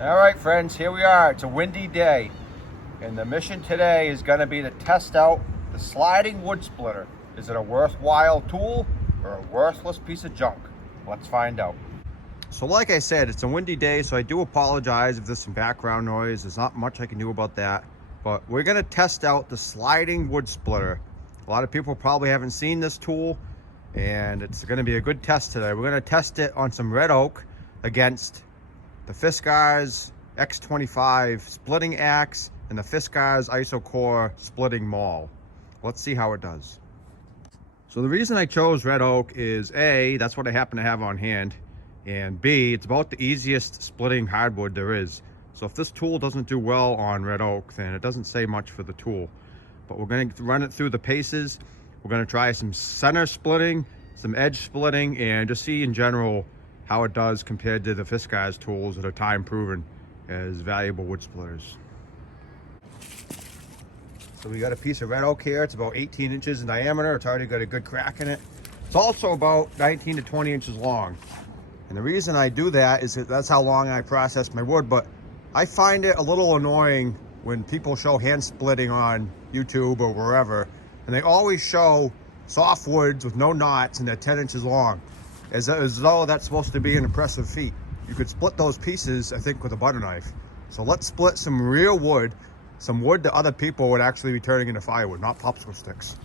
All right, friends, here we are. It's a windy day, and the mission today is going to be to test out the sliding wood splitter. Is it a worthwhile tool or a worthless piece of junk? Let's find out. So like I said, it's a windy day, so I do apologize if there's some background noise. There's not much I can do about that, but we're going to test out the sliding wood splitter. A lot of people probably haven't seen this tool, and it's going to be a good test today. We're going to test it on some red oak against the Fiskars X25 splitting axe and the Fiskars Isocore splitting maul. Let's see how it does. So the reason I chose red oak is A, that's what I happen to have on hand, and B, it's about the easiest splitting hardwood there is. So if this tool doesn't do well on red oak, then it doesn't say much for the tool. But we're going to run it through the paces. We're going to try some center splitting, some edge splitting, and just see in general how it does compared to the Fiskars tools that are time proven as valuable wood splitters. So we got a piece of red oak here. It's about 18 inches in diameter. It's already got a good crack in it. It's also about 19 to 20 inches long. And the reason I do that is that that's how long I process my wood, but I find it a little annoying when people show hand splitting on YouTube or wherever, and they always show soft woods with no knots and they're 10 inches long. As though that's supposed to be an impressive feat. You could split those pieces, I think, with a butter knife. So let's split some real wood, some wood that other people would actually be turning into firewood, not popsicle sticks.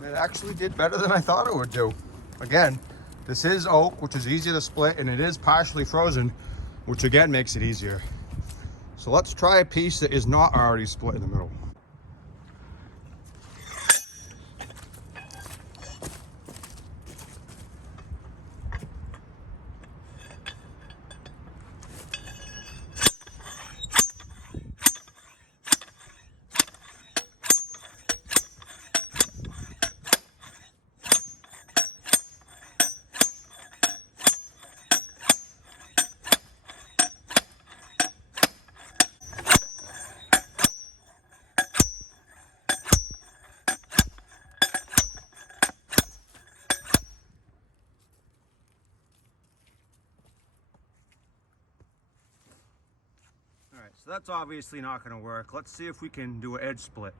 It actually did better than I thought it would do. Again, this is oak, which is easy to split, and it is partially frozen, which again makes it easier. So let's try a piece that is not already split in the middle. All right, so that's obviously not going to work. Let's see if we can do an edge split.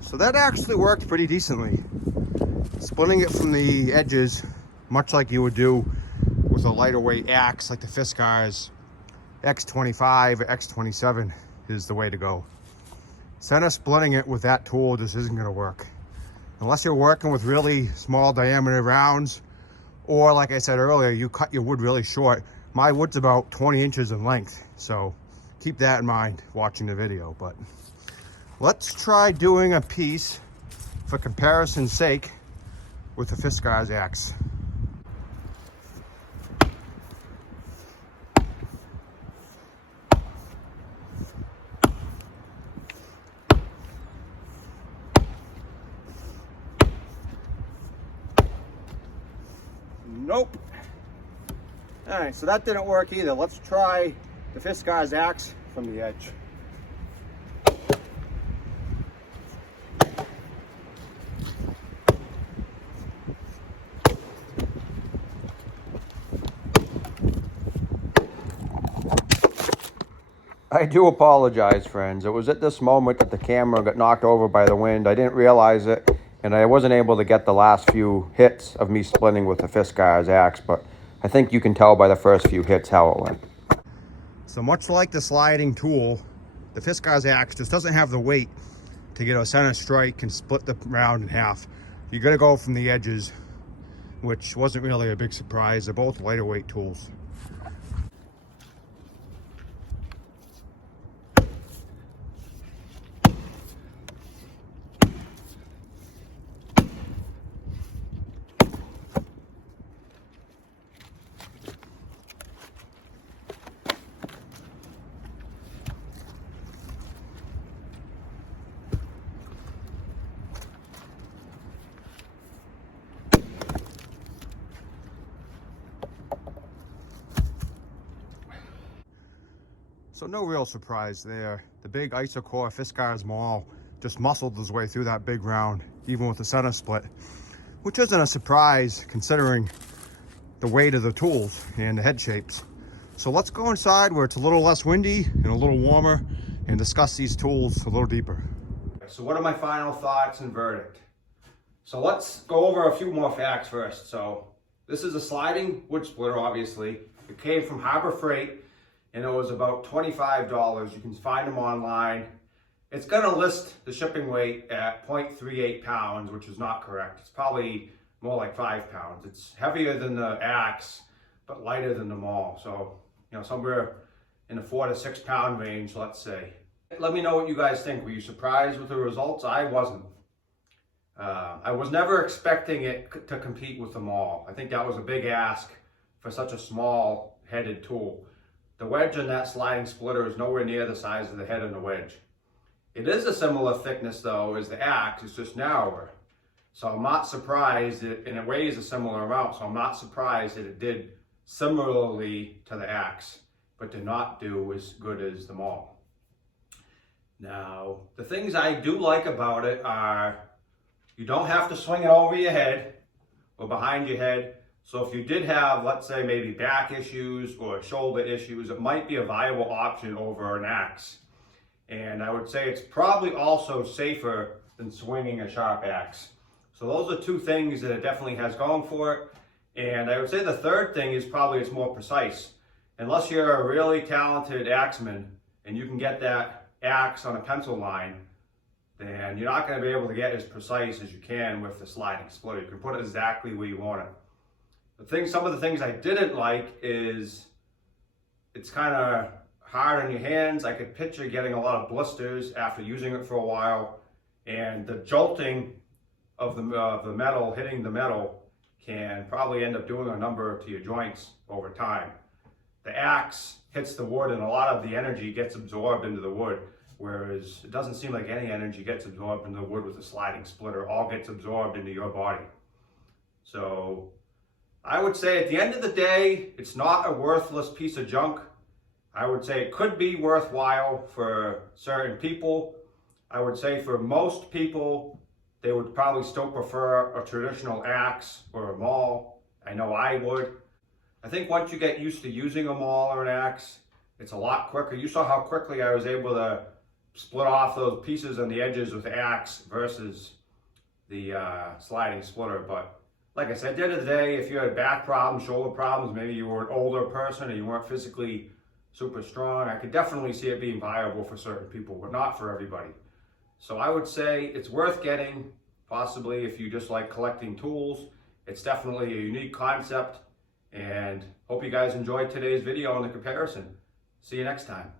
So that actually worked pretty decently. Splitting it from the edges, much like you would do with a lighter weight axe like the Fiskars X25 or X27 is the way to go. Center splitting it with that tool just isn't going to work. Unless you're working with really small diameter rounds, or like I said earlier, you cut your wood really short. My wood's about 20 inches in length, so keep that in mind watching the video. But let's try doing a piece for comparison's sake with the Fiskars axe. Nope. All right, so that didn't work either. Let's try the Fiskars axe from the edge. I do apologize, friends. It was at this moment that the camera got knocked over by the wind. I didn't realize it, and I wasn't able to get the last few hits of me splitting with the Fiskars axe, but I think you can tell by the first few hits how it went. So much like the sliding tool, the Fiskars axe just doesn't have the weight to get a center strike and split the round in half. You gotta go from the edges, which wasn't really a big surprise. They're both lighter weight tools. So no real surprise there. The big Isocore Fiskars maul just muscled his way through that big round, even with the center split, which isn't a surprise considering the weight of the tools and the head shapes. So let's go inside where it's a little less windy and a little warmer and discuss these tools a little deeper. So what are my final thoughts and verdict? So let's go over a few more facts first. So this is a sliding wood splitter, obviously. It came from Harbor Freight, and it was about $25. You can find them online. It's gonna list the shipping weight at 0.38 pounds, which is not correct. It's probably more like 5 pounds. It's heavier than the axe, but lighter than the maul. So, somewhere in the 4 to 6 pound range, let's say. Let me know what you guys think. Were you surprised with the results? I wasn't. I was never expecting it to compete with the maul. I think that was a big ask for such a small headed tool. The wedge in that sliding splitter is nowhere near the size of the head in the wedge. It is a similar thickness though as the axe, it's just narrower. So I'm not surprised, and it weighs a similar amount, so I'm not surprised that it did similarly to the axe, but did not do as good as the maul. Now, the things I do like about it are you don't have to swing it over your head or behind your head. So if you did have, let's say, maybe back issues or shoulder issues, it might be a viable option over an axe. And I would say it's probably also safer than swinging a sharp axe. So those are two things that it definitely has going for it. And I would say the third thing is probably it's more precise. Unless you're a really talented axeman and you can get that axe on a pencil line, then you're not going to be able to get as precise as you can with the sliding splitter. You can put it exactly where you want it. Some of the things I didn't like is it's kind of hard on your hands. I could picture getting a lot of blisters after using it for a while, and the jolting of the metal hitting the metal can probably end up doing a number to your joints over time. The axe hits the wood and a lot of the energy gets absorbed into the wood, whereas it doesn't seem like any energy gets absorbed into the wood with a sliding splitter. All gets absorbed into your body. So I would say at the end of the day, it's not a worthless piece of junk. I would say it could be worthwhile for certain people. I would say for most people, they would probably still prefer a traditional axe or a maul. I know I would. I think once you get used to using a maul or an axe, it's a lot quicker. You saw how quickly I was able to split off those pieces on the edges with the axe versus the sliding splitter. But like I said, at the end of the day, if you had back problems, shoulder problems, maybe you were an older person and you weren't physically super strong, I could definitely see it being viable for certain people, but not for everybody. So I would say it's worth getting, possibly if you just like collecting tools. It's definitely a unique concept, And hope you guys enjoyed today's video on the comparison. See you next time.